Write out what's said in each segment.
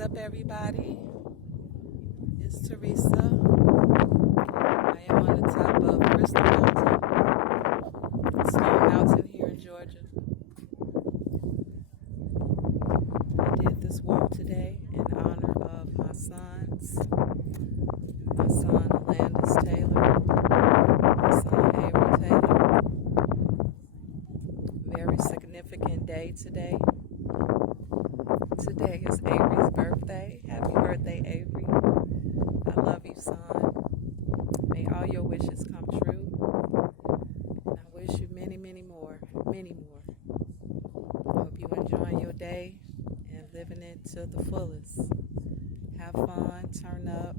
up, everybody? It's Teresa. I am on the top of Crystal Mountain, Stone Mountain here in Georgia. I did this walk today in honor of my sons, my son Alandis Taylor, my son Avery Taylor. Very significant day today. Today is Avery's birthday. Happy birthday, Avery. I love you, son. May all your wishes come true. And I wish you many, many more. Many more. I hope you enjoy your day and living it to the fullest. Have fun, turn up,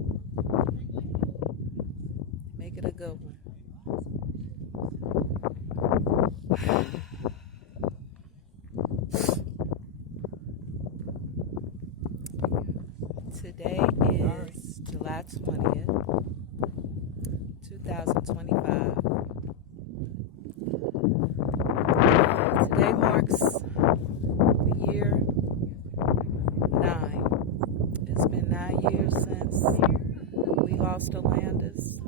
make it a good one. Today is July 20th, 2025. Today marks the year 9. It's been 9 years since we lost Alandis.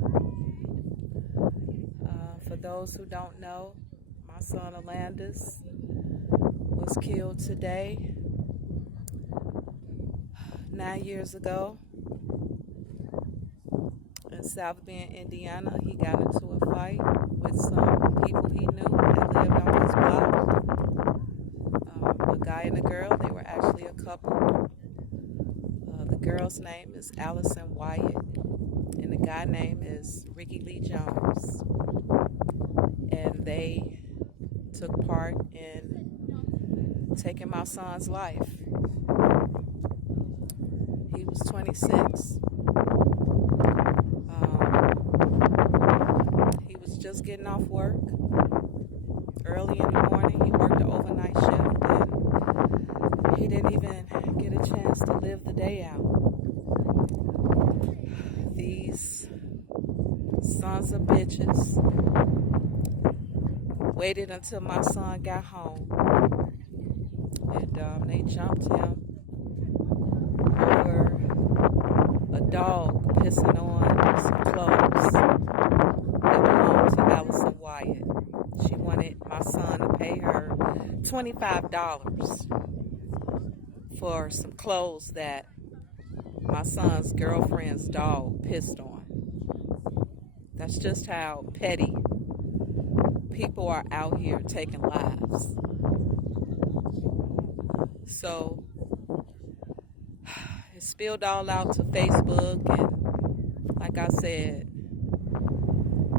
For those who don't know, my son Alandis was killed today. 9 years ago in South Bend, Indiana. He got into a fight with some people he knew that lived on his block. A guy and a girl. They were actually a couple. The girl's name is Allison Wyatt, and the guy's name is Ricky Lee Jones. And they took part in taking my son's life. He was 26. He was just getting off work early in the morning. He worked the overnight shift, and he didn't even get a chance to live the day out. These sons of bitches waited until my son got home, and they jumped him over a dog pissing on some clothes that belonged to Allison Wyatt. She wanted my son to pay her $25 for some clothes that my son's girlfriend's dog pissed on. That's just how petty people are out here taking lives. So it spilled all out to Facebook, and like I said,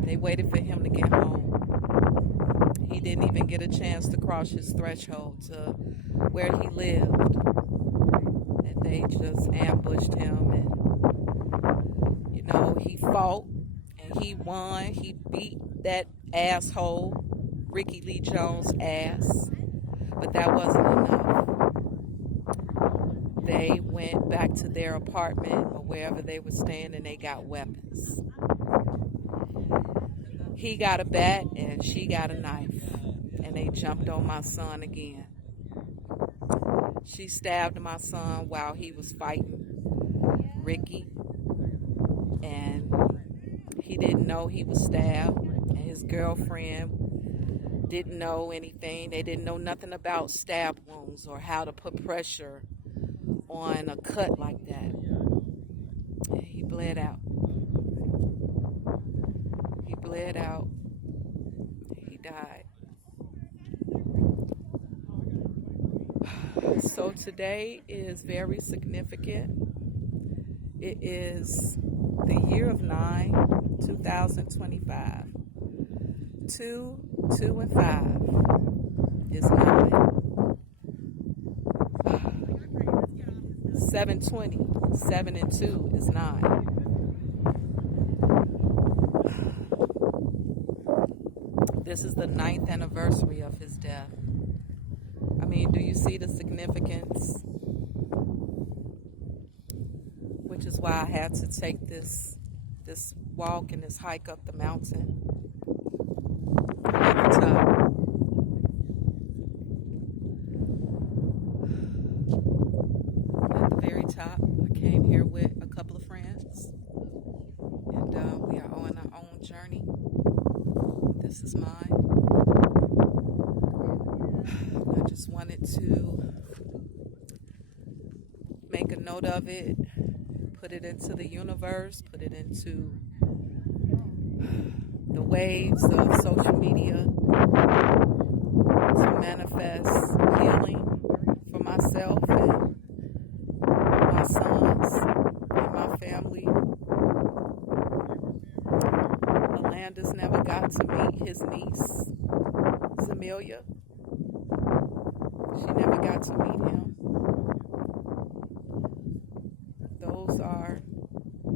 they waited for him to get home. He didn't even get a chance to cross his threshold to where he lived, and they just ambushed him. And he fought and he won. He beat that asshole Ricky Lee Jones' ass, but that wasn't enough. They went back to their apartment or wherever they were staying, and they got weapons. He got a bat and she got a knife, and they jumped on my son again. She stabbed my son while he was fighting Ricky, and he didn't know he was stabbed, and his girlfriend didn't know anything. They didn't know nothing about stab wounds or how to put pressure on a cut like that. And he bled out. He bled out. He died. So today is very significant. It is the year of 9, 2025. 2, 2, and 5 is 9. 720, 7 and 2 is 9. This is the 9th anniversary of his death. I mean, do you see the significance? Which is why I had to take this walk and this hike up the mountain. At the top. At the very top. just wanted to make a note of it, put it into the universe, put it into the waves of social media to manifest healing for myself and my sons and my family. Alandis never got to meet his niece, Zamelia. She never got to meet him. Those are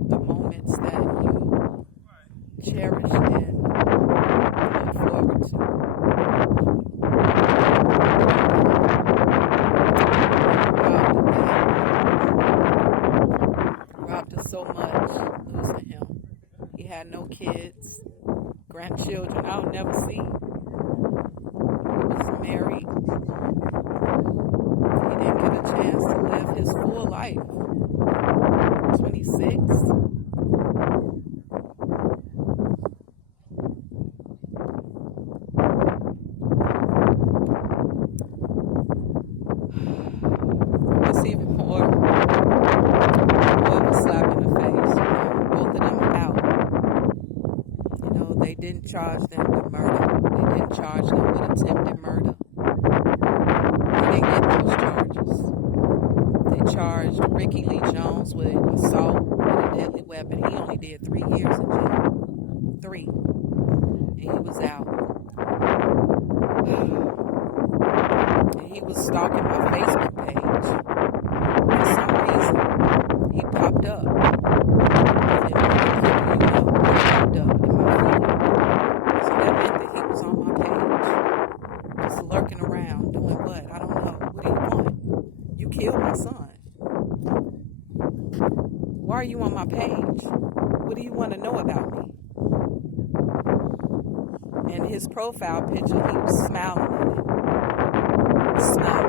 the moments that you cherish and look forward to. Robbed us so much losing him. He had no kids, grandchildren I'll never see. He was married. He didn't get a chance to live his full life. 26. It's even more of a slap in the face. Both of them are out. They didn't charge them with murder. They didn't charge them with attempted murder. They didn't get those charges. They charged Ricky Lee Jones with assault with a deadly weapon. He only did 3 years in jail. 3. And he was out. And he was stalking my Facebook page. For some reason, he popped up. He popped up in my feed. So that meant that he was on my page. Just lurking around, doing what? I don't know. What do you want? You killed my son. Why are you on my page? What do you want to know about me? In his profile picture, he was smiling in it. Smiling.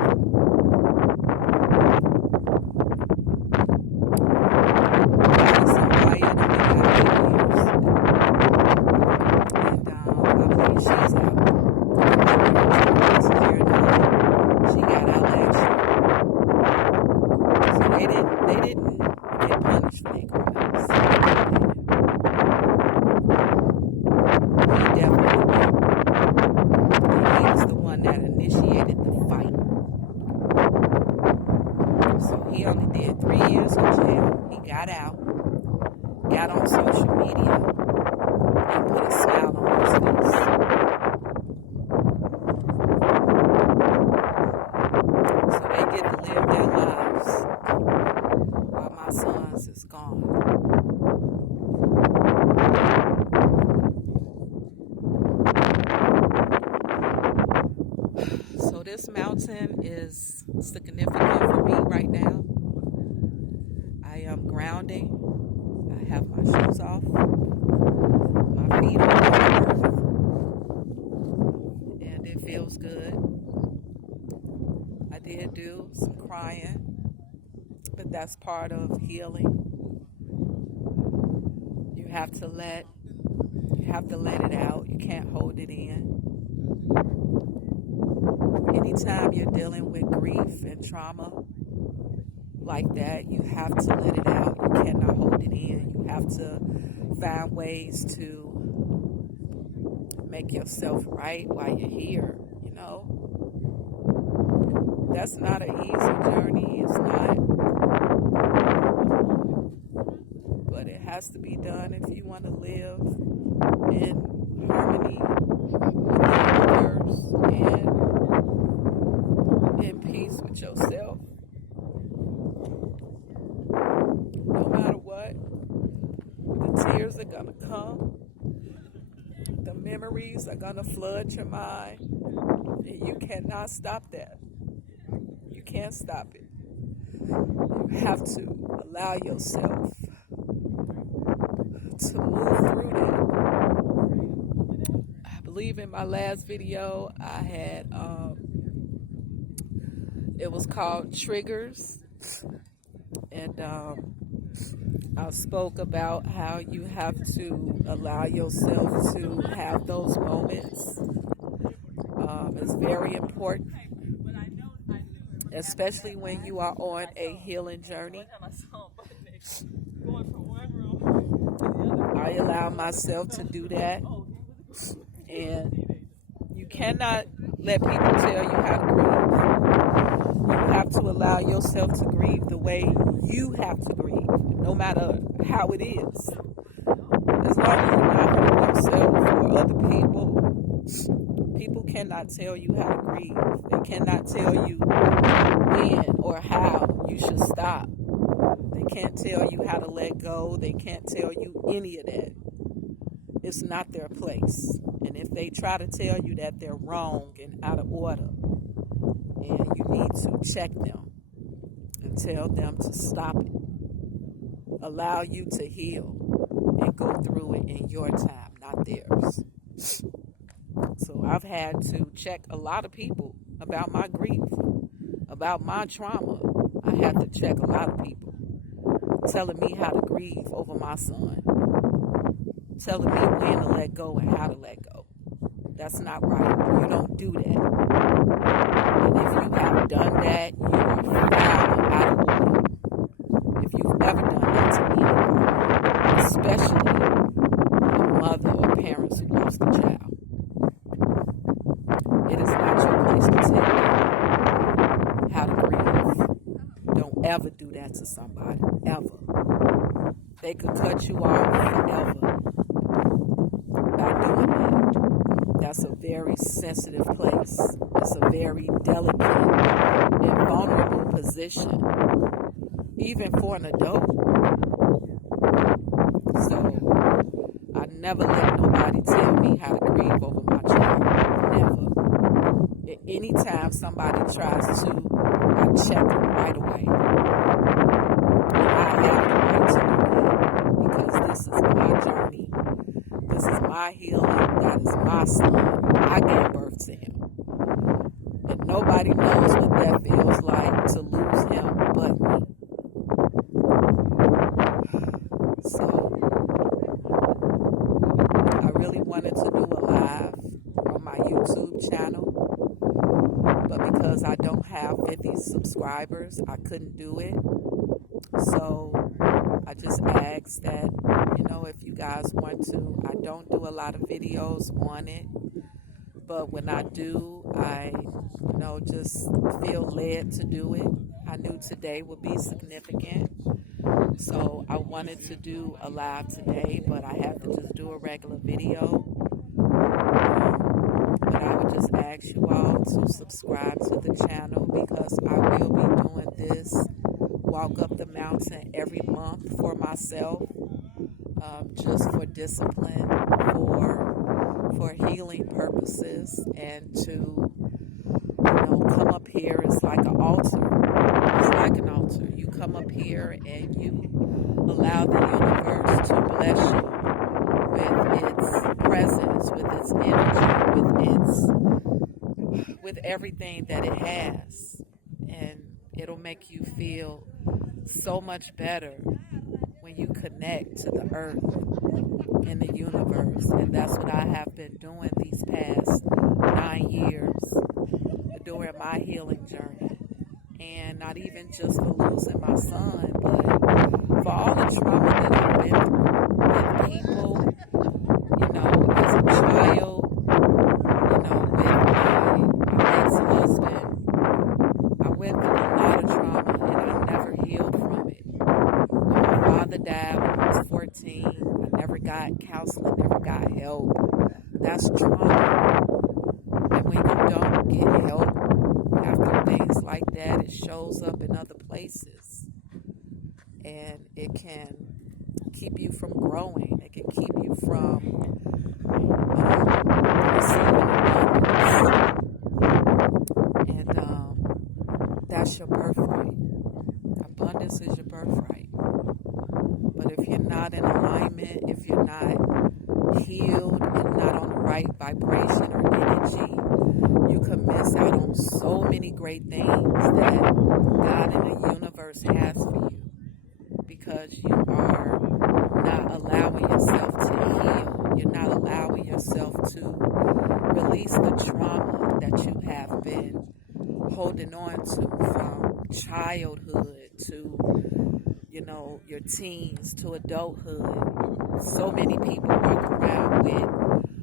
He only did 3 years in jail. He got out, got on social media, and put a smile on his face. So they get to live their lives while my son's is gone. So this mountain is significant for me right now. I am grounding. I have my shoes off. My feet are on the earth. And it feels good. I did do some crying, but that's part of healing. You have to let it out. You can't hold it in. Anytime you're dealing with grief and trauma like that, you have to let it out. You cannot hold it in. You have to find ways to make yourself right while you're here, That's not an easy journey. It's not. But it has to be done if you want to live in harmony with the universe and in peace with yourself. No matter what, the tears are gonna come. The memories are gonna flood your mind. And you cannot stop that. You can't stop it. You have to allow yourself to move through that. I believe in my last video I had it was called Triggers, and I spoke about how you have to allow yourself to have those moments. It's very important especially when you are on a healing journey. I allow myself to do that, and you cannot let people tell you how to grieve. You have to allow yourself to grieve the way you have to grieve, no matter how it is. As long as you're not hurting yourself or other people, people cannot tell you how to grieve. They cannot tell you when or how you should stop. They can't tell you how to let go. They can't tell you any of that. It's not their place. And if they try to tell you that, they're wrong and out of order. And you need to check them and tell them to stop it. Allow you to heal and go through it in your time, not theirs. So I've had to check a lot of people about my grief, about my trauma. I had to check a lot of people telling me how to grieve over my son, telling me when to let go and how to let go. That's not right. You don't do that. And if you have done that, you are foul and out of order. If you've ever done that to anybody, especially a mother or parents who lost a child, it is not your place to tell them how to grieve. Don't ever do that to somebody, ever. They could cut you off forever by doing that. That's a very sensitive place. It's a very delicate and vulnerable position, even for an adult. So I never let nobody tell me how to grieve over my child. Never. Anytime somebody tries to, I check them right away. And I have the right to do that because this is my journey. This is my healing. That is my son. I gave birth to him. And nobody knows what that feels like to lose him but me. So I really wanted to do a live on my YouTube channel, but because I don't have 50 subscribers, I couldn't do it. So I just asked that, if you guys want to. I don't do a lot of videos on it, but when I do, I, just feel led to do it. I knew today would be significant, so I wanted to do a live today, but I have to just do a regular video. But I would just ask you all to subscribe to the channel because I will be doing this Walk Up the Mountain every month for myself, just for discipline, for healing purposes, and to come up here. It's like an altar. It's like an altar. You come up here and you allow the universe to bless you with its presence, with its energy, with everything that it has. And it'll make you feel so much better when you connect to the earth and the universe. And that's what I have been doing these past 9 years during my healing journey. And not even just for losing my son, but for all the trauma that I've been through with people, as a child, with my ex-husband. I went through a lot of trauma and I never healed from it. When my father died when I was 14, I never got counseling, never got help. That's trauma. And when you don't get help after things like that, it shows up in other places. And it can keep you from growing. It can keep you from receiving abundance. And that's your birthright. Abundance is your birthright. But if you're not in alignment, if you're not healed and not on the right vibration or energy, you can miss out on so many great things that God and the universe has for you, because you are not allowing yourself to heal. You're not allowing yourself to release the trauma that you have been holding on to from childhood to, your teens to adulthood. So many people walk around with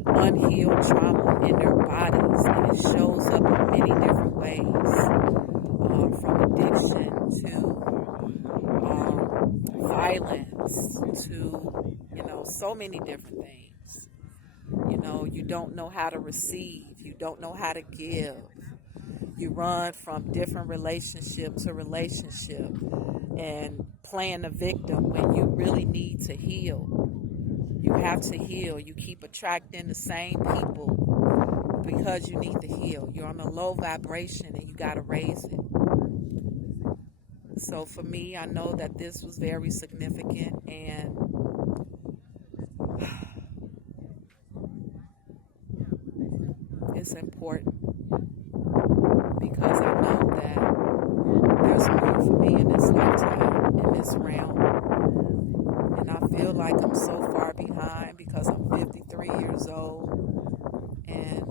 unhealed trauma in their bodies, and it shows up in many different ways, from addiction to violence to, so many different things. You don't know how to receive. You don't know how to give. You run from different relationship to relationship and playing the victim when you really need to heal. You have to heal. You keep attracting the same people because you need to heal. You're on a low vibration and you got to raise it. So for me, I know that this was very significant, and it's important because I know that there's more for me in this lifetime, in this realm. And I feel like I'm so far behind because I'm 53 years old, and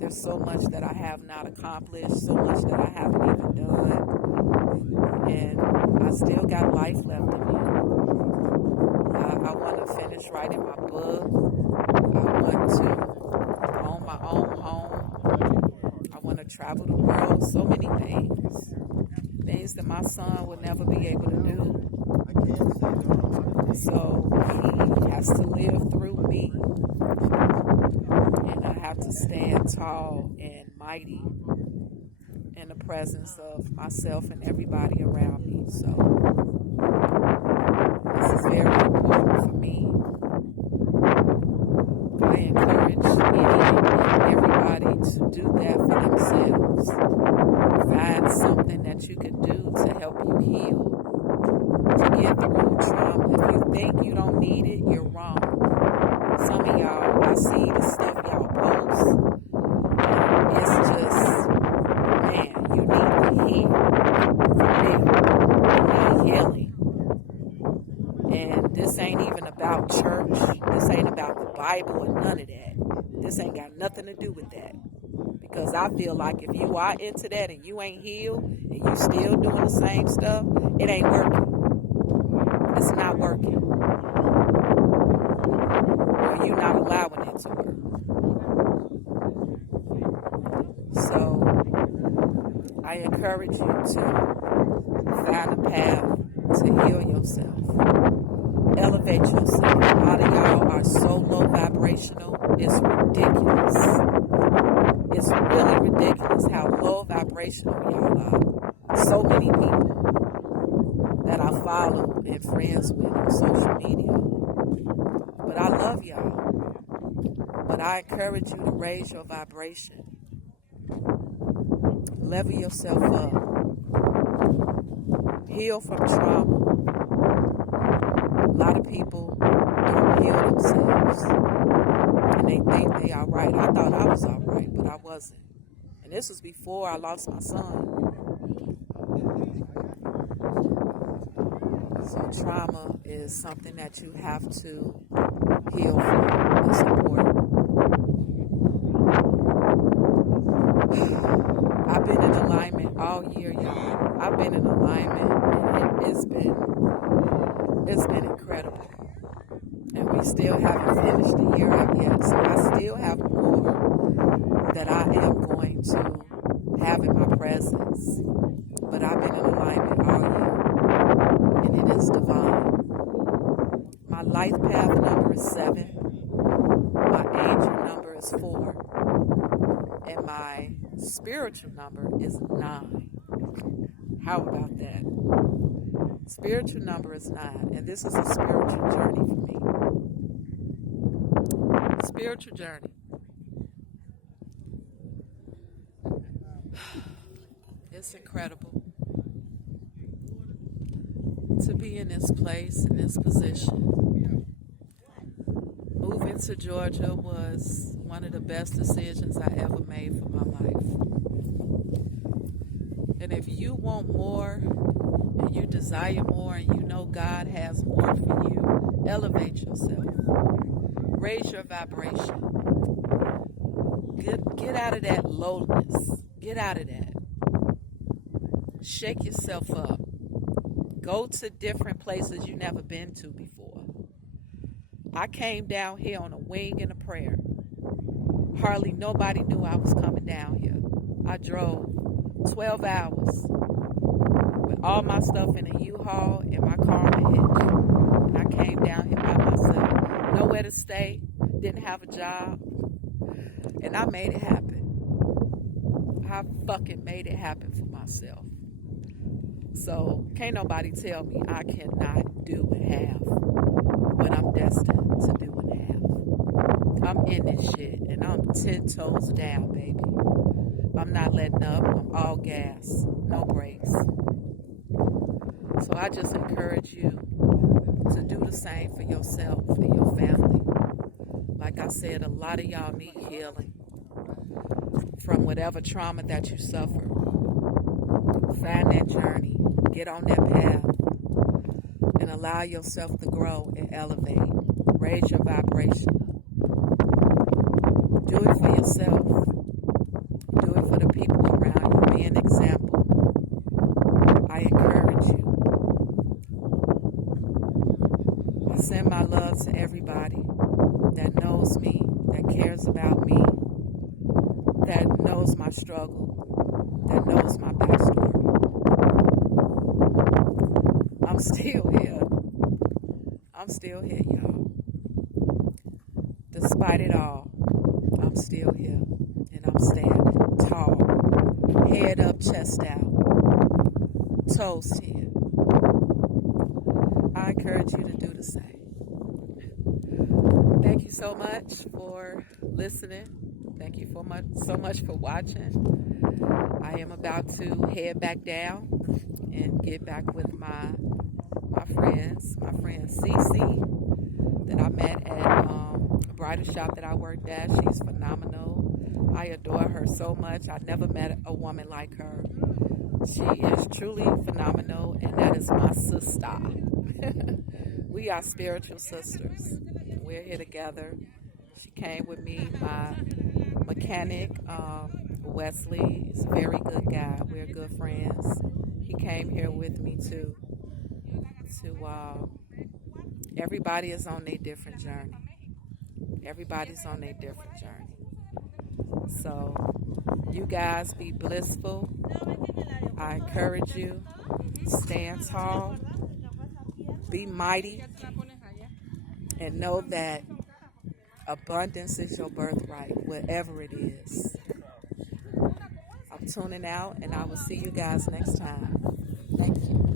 there's so much that I have not accomplished, so much that I haven't even done, and I still got life left in me. I want to finish writing my book. I want to own my own home. I want to travel the world. So many things that my son will never be able to do. So he has to live through me, and I have to stand tall and mighty in the presence of myself and everybody around me. So this is very important for me. I encourage any and everybody to do that for themselves. Find something that you can do to help you heal, to get through trauma. If you think you don't need it, you're wrong. Some of y'all, I see the stuff y'all post. It's just, man, you need to heal. For real. You need healing. And this ain't even about church. This ain't about the Bible or none of that. This ain't got nothing to do with that. Because I feel like if you are into that and you ain't healed and you still doing the same stuff, it ain't working. It's not working. Or you're not allowing it to work. So I encourage you to find a path to heal yourself. Elevate yourself. A lot of y'all are so low vibrational, it's ridiculous. It's really ridiculous how low vibrational y'all are. So many people that I follow and friends with on social media. But I love y'all. But I encourage you to raise your vibration. Level yourself up. Heal from trauma. A lot of people don't heal themselves, and they think they are right. I thought I was all right, but I wasn't. And this was before I lost my son. So trauma is something that you have to heal from. It's important. I've been in alignment all year, y'all. I've been in alignment, and it's been incredible. And we still haven't finished the year up yet, so I still have more that I am going to have in my presence. But I've been in alignment all year, and it is divine. My life path number is 7. My angel number is 4. And my spiritual number is 9. How about that? Spiritual number is 9, and this is a spiritual journey for me. Spiritual journey. It's incredible to be in this place, in this position. Moving to Georgia was one of the best decisions I ever made for my life. And if you want more, and you desire more, and you know God has more for you, elevate yourself. Raise your vibration. Get out of that lowness. Get out of that. Shake yourself up. Go to different places you never been to before. I came down here on a wing and a prayer. Hardly nobody knew I was coming down here. I drove 12 hours with all my stuff in a U-Haul and my car on a hitch. And I came down here by myself. Nowhere to stay. Didn't have a job. And I made it happen. I fucking made it happen for myself. So can't nobody tell me I cannot do and have what I'm destined to do and have. I'm in this shit and I'm 10 toes down, baby. I'm not letting up. I'm all gas, no brakes. So I just encourage you to do the same for yourself and your family. Like I said, a lot of y'all need healing from whatever trauma that you suffered. Find that journey. Get on that path and allow yourself to grow and elevate. Raise your vibration. Do it for yourself. Do it for the people around you. Be an example. I encourage you. I send my love to everybody that knows me, that cares about me, that knows my struggle, that knows my backstory. I'm still here. I'm still here, y'all. Despite it all, I'm still here. And I'm standing tall. Head up, chest out. Toes here. I encourage you to do the same. Thank you so much for listening. Thank you so much for watching. I am about to head back down and get back with my friends. My friend Cece that I met at a bridal shop that I worked at. She's phenomenal. I adore her so much. I never met a woman like her. She is truly phenomenal, and that is my sister. We are spiritual sisters. We're here together. She came with me. My mechanic, Wesley, is a very good guy. We're good friends. He came here with me too. Everybody is on their different journey. Everybody's on their different journey. So you guys be blissful. I encourage you. Stand tall. Be mighty. And know that abundance is your birthright, whatever it is. I'm tuning out, and I will see you guys next time. Thank you.